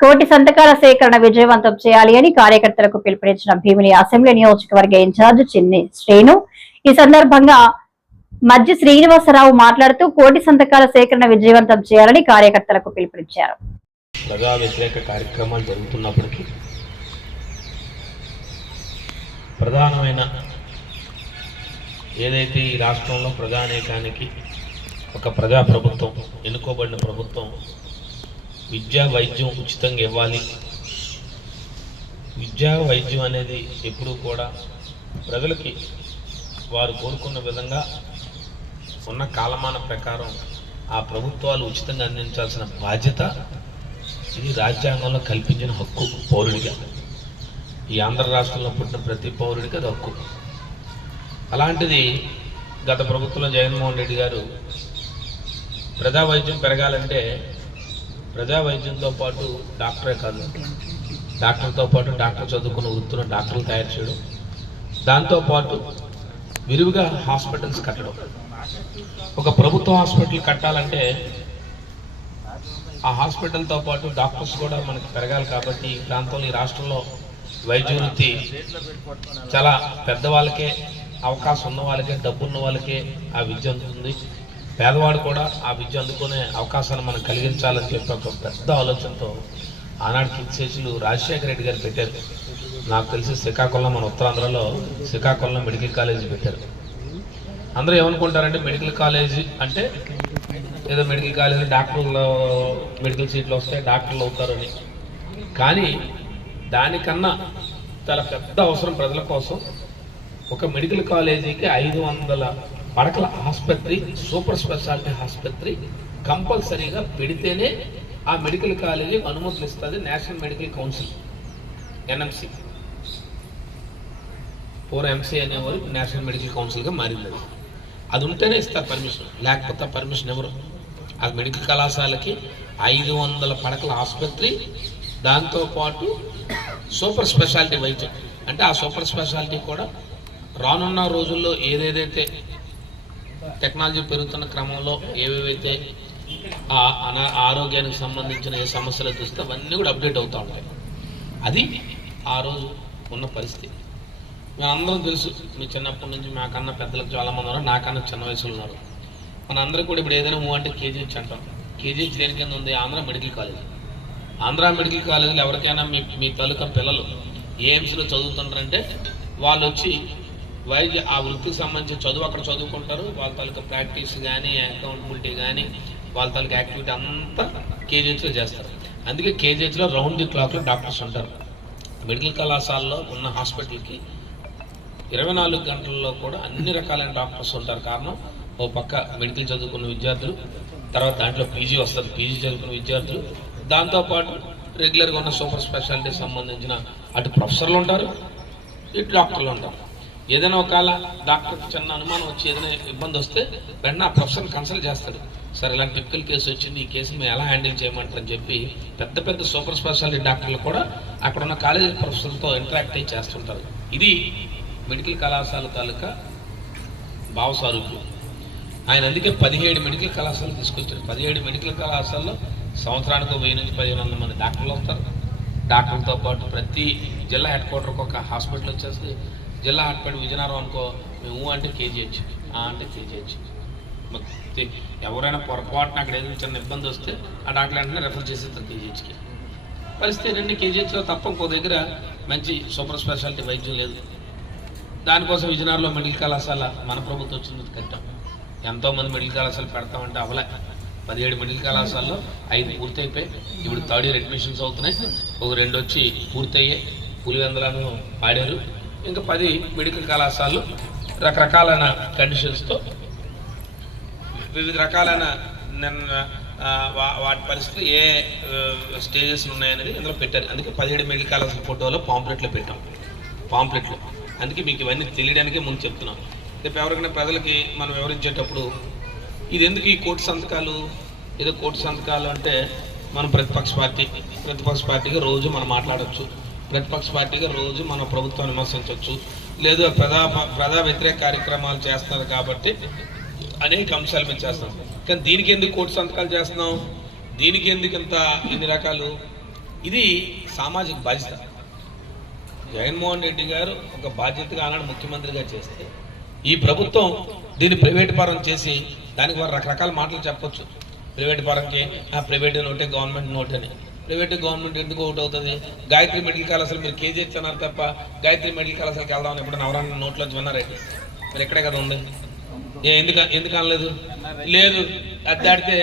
కోటి సంతకాల సేకరణ విజయవంతం చేయాలి అని కార్యకర్తలకు పిలుపునిచ్చిన భీమిని అసెంబ్లీ నియోజకవర్గ ఇన్ఛార్జ్ చిన్ని శ్రీను. ఈ సందర్భంగా మధ్య శ్రీనివాసరావు మాట్లాడుతూ కోటి సంతకాల సేకరణ విజయవంతం చేయాలని కార్యకర్తలకు పిలుపునిచ్చారు. ప్రజా వ్యతిరేక కార్యక్రమాలు జరుగుతున్నప్పటికీ ప్రధానమైన ఏదైతే ఈ రాష్ట్రంలో ప్రజానేకానికి ఒక ప్రజా ప్రభుత్వం ఎన్నుకోబడిన ప్రభుత్వం విద్యా వైద్యం ఉచితంగా ఇవ్వాలి. విద్యా వైద్యం అనేది ఎప్పుడూ కూడా ప్రజలకి వారు కోరుకున్న విధంగా ఉన్న కాలమాన ప్రకారం ఆ ప్రభుత్వాలు ఉచితంగా అందించాల్సిన బాధ్యత ఇది రాజ్యాంగంలో కల్పించిన హక్కు పౌరుడిగా ఈ ఆంధ్ర రాష్ట్రంలో పుట్టిన ప్రతి పౌరుడికి అది హక్కు. అలాంటిది గత ప్రభుత్వంలో జగన్మోహన్ రెడ్డి గారు ప్రజా వైద్యం పెరగాలంటే ప్రజా వైద్యంతో పాటు డాక్టరే కాదు. డాక్టర్తో పాటు డాక్టర్ చదువుకున్న వృత్తులను డాక్టర్లు తయారు చేయడం. దాంతోపాటు విరివిగా హాస్పిటల్స్ కట్టడం. ఒక ప్రభుత్వ హాస్పిటల్ కట్టాలంటే ఆ హాస్పిటల్తో పాటు డాక్టర్స్ కూడా మనకి పెరగాలి కాబట్టి ఈ ప్రాంతంలో ఈ రాష్ట్రంలో వైద్య వృత్తి చాలా పెద్దవాళ్ళకే అవకాశం ఉన్న వాళ్ళకే డబ్బు ఉన్న వాళ్ళకే ఆ విద్య అందుతుంది. పేదవాడు కూడా ఆ విద్య అందుకునే అవకాశాన్ని మనం కలిగించాలని చెప్పి ఒక పెద్ద ఆలోచనతో ఆనాడు కింగ్సేసులు రాజశేఖర రెడ్డి గారు పెట్టారు. నాకు తెలిసి శ్రీకాకుళం మన ఉత్తరాంధ్రలో శ్రీకాకుళం మెడికల్ కాలేజీ పెట్టారు. అందరూ ఏమనుకుంటారంటే మెడికల్ కాలేజీ అంటే ఏదో మెడికల్ కాలేజీ డాక్టర్లు మెడికల్ సీట్లు వస్తాయి డాక్టర్లు అవుతారని. కానీ దానికన్నా చాలా పెద్ద అవసరం ప్రజల కోసం ఒక మెడికల్ కాలేజీకి ఐదు వందల పడకల ఆసుపత్రి సూపర్ స్పెషాలిటీ ఆసుపత్రి కంపల్సరీగా పెడితేనే ఆ మెడికల్ కాలేజీ అనుమతులు ఇస్తుంది నేషనల్ మెడికల్ కౌన్సిల్ ఎన్ఎంసి. ఫోర్ ఎంసీ అనేవారు నేషనల్ మెడికల్ కౌన్సిల్గా మారింది. అది. అది ఉంటేనే ఇస్తారు పర్మిషన్ లేకపోతే పర్మిషన్ ఎవరు? ఆ మెడికల్ కళాశాలకి ఐదు వందల పడకల ఆసుపత్రి దాంతోపాటు సూపర్ స్పెషాలిటీ వైద్యం. అంటే ఆ సూపర్ స్పెషాలిటీ కూడా రానున్న రోజుల్లో ఏదేదైతే టెక్నాలజీ పెరుగుతున్న క్రమంలో ఏవేవైతే ఆ అనా ఆరోగ్యానికి సంబంధించిన ఏ సమస్యలు చూస్తే అవన్నీ కూడా అప్డేట్ అవుతూ ఉంటాయి. అది ఆ రోజు ఉన్న పరిస్థితి. మేమందరం తెలుసు మీ చిన్నప్పటి నుంచి మాకన్నా పెద్దలకు చాలామంది ఉన్నారు నాకన్నా చిన్న వయసులో ఉన్నారు. మన అందరూ కూడా ఇప్పుడు ఏదైనా మూవ్ అంటే కేజీహెచ్ అంటాం. కేజీహెచ్ దేని కింద ఉంది? Andhra medical college. Andhra medical కాలేజీలో ఎవరికైనా మీ మీ తాలూకా పిల్లలు ఏఎమ్స్లో చదువుతుంటారంటే వాళ్ళు వచ్చి వైద్య ఆ వృత్తికి సంబంధించి చదువు అక్కడ చదువుకుంటారు. వాళ్ళ తాలూకా ప్రాక్టీస్ కానీ అకౌంటబిలిటీ కానీ వాళ్ళ తాలూకా యాక్టివిటీ అంతా కేజీహెచ్లో చేస్తారు. అందుకే కేజీహెచ్లో రౌండ్ ది క్లాక్లో డాక్టర్స్ ఉంటారు. మెడికల్ కళాశాలలో ఉన్న హాస్పిటల్కి ఇరవై నాలుగు గంటల్లో కూడా అన్ని రకాలైన డాక్టర్స్ ఉంటారు. కారణం ఓ పక్క మెడికల్ చదువుకున్న విద్యార్థులు తర్వాత దాంట్లో పీజీ వస్తారు. పీజీ చదువుకున్న విద్యార్థులు. దాంతోపాటు రెగ్యులర్గా ఉన్న సూపర్ స్పెషాలిటీ సంబంధించిన అటు ప్రొఫెసర్లు ఉంటారు ఇటు డాక్టర్లు ఉంటారు. ఏదైనా ఒకవేళ డాక్టర్కి చిన్న అనుమానం వచ్చి ఏదైనా ఇబ్బంది వస్తే వెంటనే ఆ ప్రొఫెసర్ కన్సల్ట్ చేస్తాడు. సార్ ఇలాంటి టిపికల్ కేసు వచ్చింది ఈ కేసుని మేము ఎలా హ్యాండిల్ చేయమంటారని చెప్పి పెద్ద పెద్ద సూపర్ స్పెషాలిటీ డాక్టర్లు కూడా అక్కడ ఉన్న కాలేజీ ప్రొఫెసర్తో ఇంటరాక్ట్ అయ్యి చేస్తుంటారు. ఇది మెడికల్ కళాశాల తాలూకా భావసారూప్యం ఆయన అందుకే పదిహేడు మెడికల్ కళాశాలలు తీసుకొచ్చారు. పదిహేడు మెడికల్ కళాశాలలో సంవత్సరానికి వెయ్యి నుంచి పదిహేను వందల మంది డాక్టర్లు వస్తారు డాక్టర్లతో పాటు ప్రతి జిల్లా హెడ్ క్వార్టర్కి ఒక హాస్పిటల్ వచ్చేసి జిల్లా హాస్పిటల్ విజయనగరం అనుకో మేము అంటే కేజీహెచ్ ఆ అంటే కేజీహెచ్. మరి ఎవరైనా పొరపాటున అక్కడ ఏదైనా చిన్న ఇబ్బంది వస్తే ఆ డాక్టర్ వెంటనే రెఫర్ చేసేస్తారు కేజీహెచ్కి. పరిస్థితి రెండు కేజీహెచ్లో తప్ప ఇంకో దగ్గర మంచి సూపర్ స్పెషాలిటీ వైద్యం లేదు. దానికోసం విజయనగరంలో మెడికల్ కళాశాల మన ప్రభుత్వం వచ్చింది కట్టాం ఎంతోమంది మెడికల్ కళాశాల పెడతామంటే అవలే. పదిహేడు మెడికల్ కళాశాలలో ఐదు పూర్తి అయిపోయి ఇప్పుడు థర్డ్ ఇయర్ అడ్మిషన్స్ అవుతున్నాయి. ఒక రెండు వచ్చి పూర్తయ్యాయి. పులివెందలను పాడారు. ఇంకా పది మెడికల్ కళాశాలలు రకరకాలైన కండిషన్స్తో వివిధ రకాలైన నిన్న వా- వాటి పరిస్థితి ఏ స్టేజెస్ ఉన్నాయనేది ఇందులో పెట్టారు. అందుకే పదిహేడు మెడికల్ కళాశాల ఫోటోలో పాంప్లెట్లో పెట్టాం. పాంప్లెట్లు అందుకే మీకు ఇవన్నీ తెలియడానికే ముందు చెప్తున్నాం. రేపు ఎవరికైనా ప్రజలకి మనం వివరించేటప్పుడు ఇది ఎందుకు ఈ కోటి సంతకాలు? ఏదో కోటి సంతకాలు అంటే మనం ప్రతిపక్ష పార్టీ ప్రతిపక్ష పార్టీగా రోజు మనం మాట్లాడచ్చు. ప్రతిపక్ష పార్టీగా రోజు మన ప్రభుత్వాన్ని విమర్శించవచ్చు. లేదు ప్రజా ప్రజా వ్యతిరేక కార్యక్రమాలు చేస్తున్నారు కాబట్టి అనేక అంశాలు మేము చేస్తున్నాం. కానీ దీనికి ఎందుకు కోటి సంతకాలు చేస్తున్నాం? దీనికి ఎందుకు ఇంత ఇన్ని రకాలు? ఇది సామాజిక బాధ్యత. జగన్మోహన్ రెడ్డి గారు ఒక బాధ్యతగా ఆనాడు ముఖ్యమంత్రిగా చేస్తే ఈ ప్రభుత్వం దీన్ని ప్రైవేట్ పరం చేసి దానికి వారు రకరకాల మాటలు చెప్పొచ్చు. ప్రైవేట్ పరంకి ఆ ప్రైవేట్ నోటే గవర్నమెంట్ నోట్ అని ప్రైవేట్ గవర్నమెంట్ ఎందుకు ఒకటి అవుతుంది? గాయత్రి మెడికల్ కళాశాల మీరు కేజీహెచ్ అన్నారు తప్ప గాయత్రి మెడికల్ కళాశాలకి వెళ్దామని ఎప్పుడు నవరాన్న నోట్లోంచి విన్నారండి మీరు ఎక్కడే కదా ఉంది ఎందుకు ఎందుకు అనలేదు? లేదు అది దాటితే